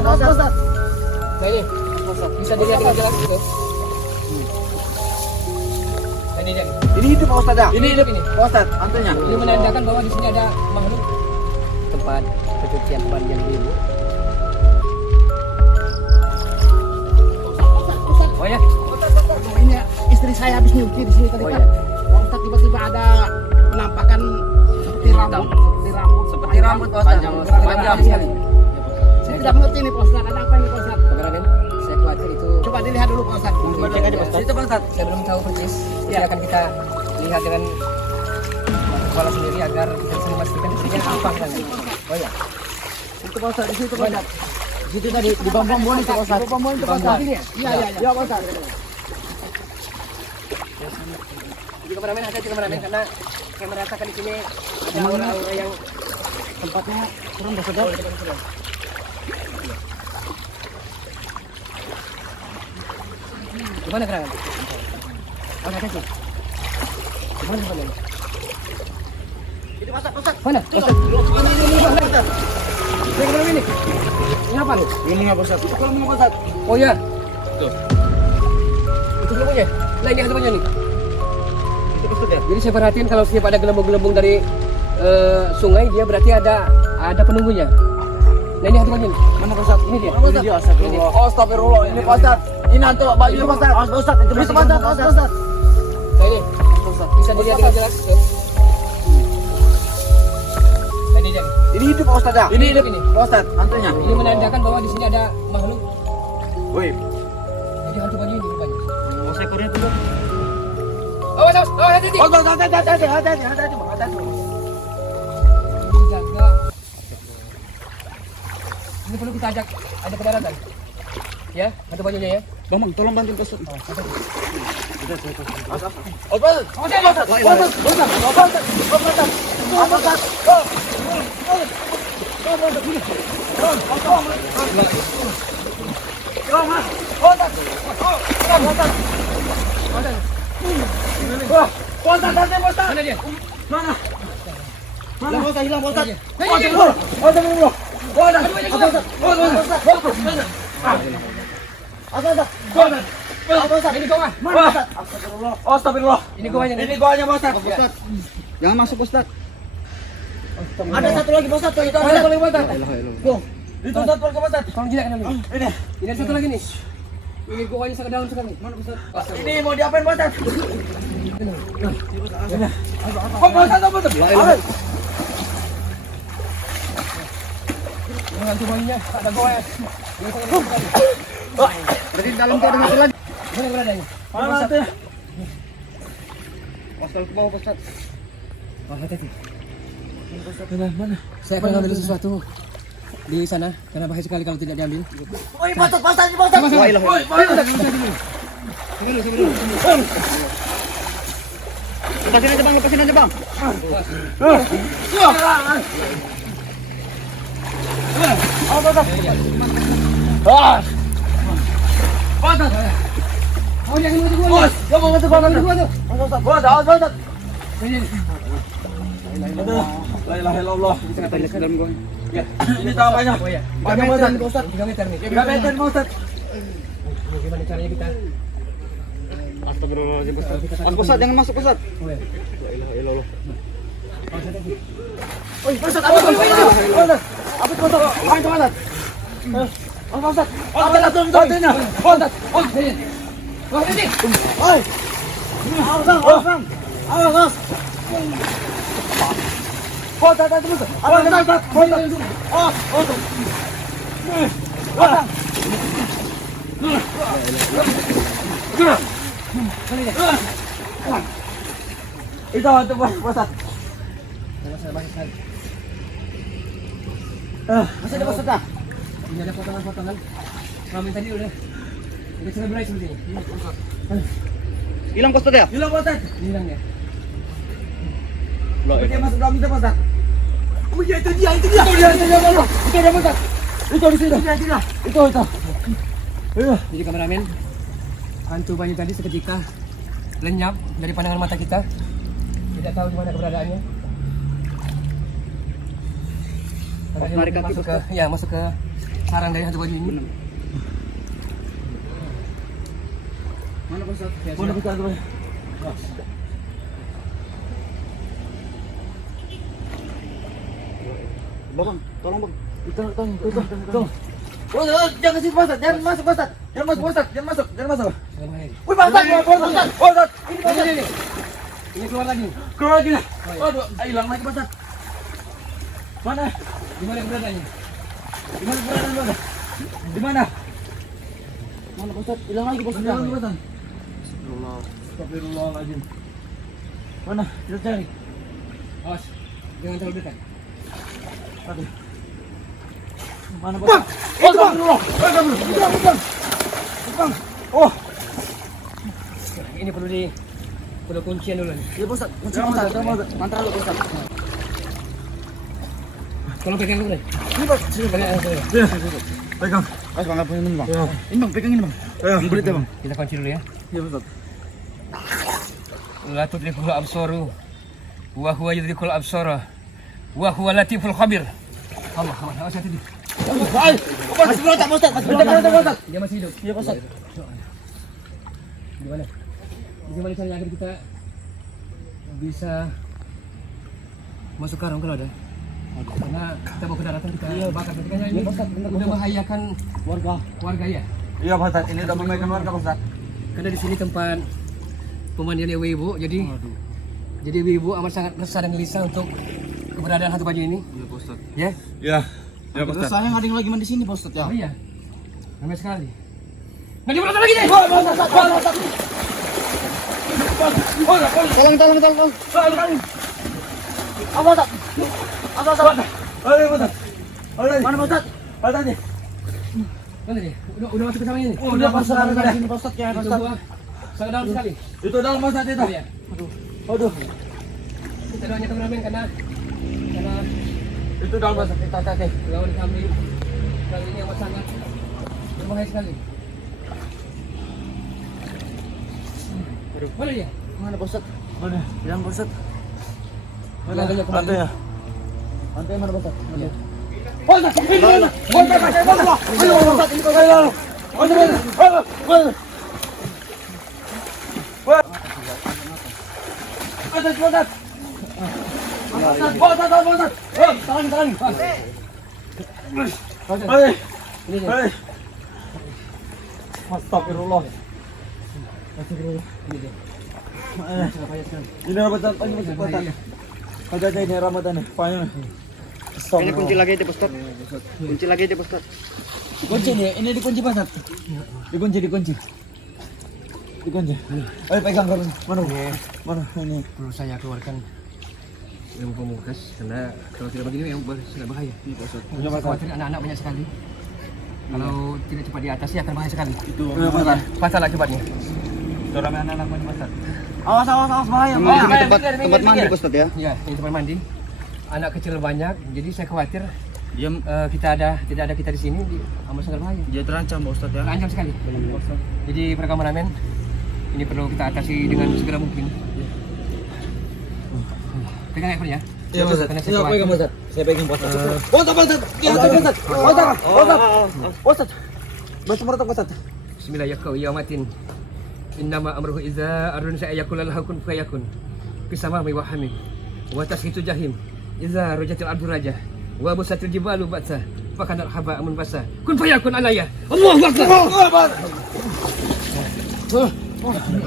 Ustaz. Nah ini, bisa dilihat dengan jelas gitu. Nah ini dia. Ini hidup Pak Ustaz ya? Ini hidup ini. Pak Ustaz, hantunya. Ini menandakan bahwa di sini ada makhluk tempat pencucian ban yang dulu. Oh ya, Ini istri saya habis nyuci di sini tadi Oh, Pak. iya. Pak Ustaz tiba-tiba ada penampakan seperti rambut. Seperti rambut, Pak Ustaz. Panjang sekali. Saya tidak mengerti nih Pak Ustaz, ada apa ini Pak Ustaz? Kameramen, saya khawatir itu. Coba dilihat dulu Pak Ustaz. Coba cek aja Pak Ustaz. Itu Pak Ustaz, saya belum tahu persis. Jadi akan kita lihat dengan kepala sendiri agar kita bisa memastikan isinya apa kan. Oh ya. Itu Pak Ustaz, di situ Pak Ustaz. Di situ tadi di bambang itu Pak Ustaz. Di bambang itu Pak Ustaz. Ini ya? Iya. Iya Pak Ustaz. Jadi kameramen, hati-hati kameramen karena saya merasakan di sini ada aura-aura yang Tempatnya kurang Pak Ustaz. Gimana kerangan? Oh, hati-hati. Gimana tempatnya? Itu Pak Ustaz. Mana? Ustaz. Ini Ustaz. Ini kameramen ini. Ini apa nih? Ngomongnya Pak Ustaz. Itu kalau ngomong Pak Ustaz. Oh ya. Tuh. Itu gelembungnya. Nah ini gelembungnya nih. Itu Pak Ustaz ya? Jadi saya perhatiin kalau setiap ada gelembung-gelembung dari sungai dia berarti ada penunggunya. Nah ini gelembungnya nih. Mana Pak Ustaz? Ini dia. Ini dia astagfirullah. Oh, astagfirullah. Ini Pak Ustaz. Ini hantu baju Pak Ustaz. Pak Ustaz, itu Pak Ustaz. Nah ini bisa dilihat dengan jelas. Tuh. Nah ini dia. Ini hidup Pak Ustaz ya? Ini hidup ini. Pak Ustaz, hantunya. Ini menandakan bahwa di sini ada makhluk. Woi, Jadi hantu baju ini rupanya. mau sekornya dulu. Oh, hati-hati. Oh, hati-hati. Jaga. Ini perlu kita ajak ada ke daratan. Ya, hantu bajunya ya. Bang, tolong bantu Pak Ustaz. Oh, hati-hati. Oh, Pak Ustaz. Mana dia? Hilang Pak Ustaz. Ini gua. Astagfirullah. Ini guanya nih. Ini goanya Pak Ustaz. Jangan masuk Ustaz. Ada satu lagi Pak Ustaz. Itu Ada lagi Ustaz. Tuh. Itu satu lagi Pak Ustaz. Tolong jinak dulu. Ini. Ini ada satu lagi nih. Ini guanya sangat dalam sekali. Mana Ustaz? Ini mau diapain Pak Ustaz? Ini hantu bajunya ada gonya. Ini sangat dalam sekali. Jadi dalam tuh ada satu lagi. Mana berada ini? Mana satu? Pasal ke bawah Pak Ustaz. Oh, hati-hati. Mana? Saya akan ngambil sesuatu di sana karena bahaya sekali kalau tidak diambil. Oi, Pak Ustaz. Lepasin aja bang. Oh, jangan bantu gua. La ilaha illallah. Dalam gua. Ya, ini tambahnya. Oh ya. 3 meter Pak Ustaz. 3 meter nih. 3 meter Pak Ustaz. Bagaimana caranya kita? Astagfirullahaladzim Ustaz. Mas Ustaz, jangan masuk Ustaz. Oh ya. La ilaha illallah. Oi, Ustaz, apa itu? Ustaz. Apa itu Ustaz? Apa itu Ustaz? Apa Ustaz? Apa itu Ustaz? Ustaz. Oh, ini. Oh, ini. Oi. Awas. Ustaz, Ustaz. Apa itu Ustaz? Ustaz. Itu hantu Pak Ustaz. Masih ada Pak Ustaz? Ini ada potongan-potongan. Kelamin tadi udah selesai seperti ini. Hilang Pak Ustaz ya? Hilang Pak Ustaz. Hilang ya. Dia masuk dalam itu Pak Ustaz. Oh iya itu dia. Itu dia Pak. Itu dia Pak Ustaz. Itu di sini. Itu. Jadi kameramen, hantu banyu tadi seketika lenyap dari pandangan mata kita. Tidak tahu di mana keberadaannya. Narik kaki Masuk ke sarang dari hantu baju ini. Mana Pak Ustaz? Mana kita tuh? Bang, tolong bang. Tolong. Oh, jangan sih Pak Ustaz, jangan masuk Pak Ustaz. Jangan masuk Pak Ustaz, jangan masuk. Wih Pak Ustaz, Pak Ustaz. Ini Pak Ustaz. Ini keluar lagi. Keluar lagi lah. Aduh, hilang lagi Pak Ustaz. Mana? Di mana keberadaannya? Di mana keberadaan Pak Ustaz? Di mana? Mana Pak Ustaz? Hilang lagi Pak Ustaz. Hilang lagi Pak Ustaz. Astagfirullahaladzim. Mana? Kita cari. Awas, jangan terlalu dekat. Aduh. Mana Pak Ustaz? Astagfirullah. Bang. Oh. Ini perlu kuncian dulu nih. Iya Pak Ustaz. Kunci Pak Ustaz. Mantra dulu Pak Ustaz. Tolong pegang dulu deh. Ini Pak. Sini pegang saya. Iya. Pegang. Mas Bang, punya ini Bang. Ini Bang, pegang ini Bang. Yang belit ya Bang. Kita kunci dulu ya. Iya Pak Ustaz. La tudrikul absaru wa huwa yudrikul absara wa huwa latiful khabir. Allah, awas hati dia. Masih berontak Pak Ustaz. Masih berontak. Dia masih hidup. Iya Pak Ustaz. Di mana? Bagaimana caranya agar kita bisa masuk karung kalau ada? Karena kita mau ke daratan kita bakar karena ini udah membahayakan warga ya. Iya Pak Ustaz, ini udah membahayakan warga Pak Ustaz. Karena di sini tempat pemandian ibu-ibu, jadi ibu-ibu amat sangat resah dan gelisah untuk keberadaan hantu baju ini. Iya Pak Ustaz. Ya? Iya. Iya Pak Ustaz. Saya nggak ada yang lagi mandi sini Pak Ustaz ya. Oh iya. Ramai sekali. Nggak diberatan lagi deh. Tolong. Apa Ustaz? Ayo Pak Ustaz. Mana Pak Ustaz? Pak Ustaz nih. Mana dia? Udah masuk ke sana ini. Udah Pak Ustaz ada sini Pak Ustaz ya Pak Ustaz. Sangat dalam sekali. Itu dalam Pak Ustaz itu. Iya. Aduh. Kita doanya kameramen karena Itu dalam Pak Ustaz. Kita lawan kami kali ini amat sangat berbahaya sekali. Mana dia? Mana Pak Ustaz? Mana? Yang Pak Ustaz. Lantainya kemana? Lantai ya. Lantai mana Pak Ustaz? Iya. Pak Ustaz, ini mana? Pak Ustaz, ayo Pak Ustaz, ini Pak Ustaz. Astagfirullah. Ini Ramadan, ini Ramadan. Kagak ini Ramadan nih, payung. Kayaknya kunci lagi deh, Ustaz. Kunci lagi deh, Ustaz. Dikunci nih, ini dikunci Pak Ustaz. Dikunci. Ayo pegang kan. Mana ini? Perlu saya keluarkan ilmu pamungkas karena kalau tidak begini yang sangat bahaya. Saya khawatir anak-anak banyak sekali. Kalau tidak cepat di atas ya akan bahaya sekali. Itu Pak. Patahlah cepatnya. Itu ramai anak-anak banyak Pak Ustaz. Awas bahaya. Oh, Ini bahaya, tempat minggir. mandi, Ustaz ya. Ya, ini tempat mandi. Anak kecil banyak, jadi saya khawatir Dia tidak ada kita di sini amat sangat bahaya. dia terancam, Pak Ustaz ya. Terancam sekali. Jadi para kameramen ini perlu kita atasi dengan segera mungkin. Pegang ekornya. Iya Pak Ustaz. Karena Iya pegang Pak Ustaz. Saya pegang Pak Ustaz. Pak Ustaz. Iya Pak Ustaz. Pak Ustaz. Baca merata Pak Ustaz. Bismillahirrahmanirrahim. Innama amruhu iza arun sa'ayakul lahu kun fayakun. Kisama wa hamim. Wa tashitu jahim. Iza rajatil ardu raja. Wa busatil jibalu batsa. Fakanat haba amun basa. Kun fayakun alayya. Allahu akbar.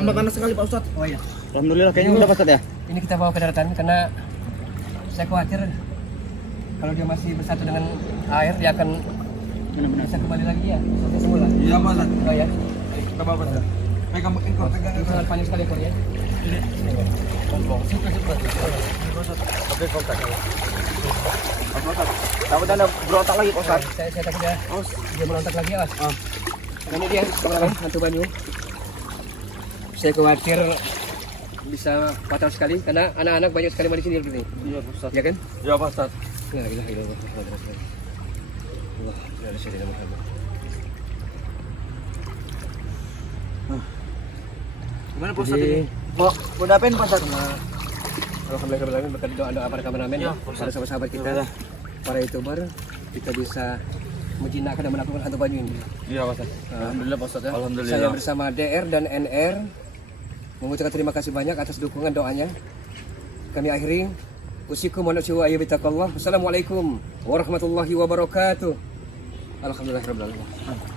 Amat panas sekali, Pak Ustaz. Oh iya. Alhamdulillah kayaknya udah, Pak Ustaz ya. Ini kita bawa ke daratan karena saya khawatir kalau dia masih bersatu dengan air dia akan bisa kembali lagi ya seperti semula. Iya Pak Ustaz. Oh ya. Kita bawa Pak Ustaz. Pegang ekor, pegang Ini sangat panjang sekali ekornya. Oke Pak Ustaz. Pak Ustaz. Takut ada berontak lagi Pak Ustaz. Saya takut ya. Dia melontak lagi awas. Ini dia kameramen hantu banyu. Saya khawatir bisa fatal sekali karena anak-anak banyak sekali di sini seperti ini. Iya Pak Ustaz. Ya kan? Iya Pak Ustaz. La ilaha illallah Muhammadur Rasulullah. Allah, la ilaha illallah. Gimana Pak Ustaz ini? Mau dapain Pak Ustaz? Alhamdulillah berkat doa para kameramen, para sahabat-sahabat kita, para YouTuber, kita bisa menjinakkan dan menaklukkan hantu Banyu ini. Iya Pak Ustaz. Alhamdulillah Pak Ustaz ya. Saya Alhamdulillah. bersama DR dan NR mengucapkan terima kasih banyak atas dukungan doanya. Kami akhiri. Usikum wa nafsi wa ayyubitakallah. Wassalamualaikum warahmatullahi wabarakatuh. Alhamdulillahirabbil alamin.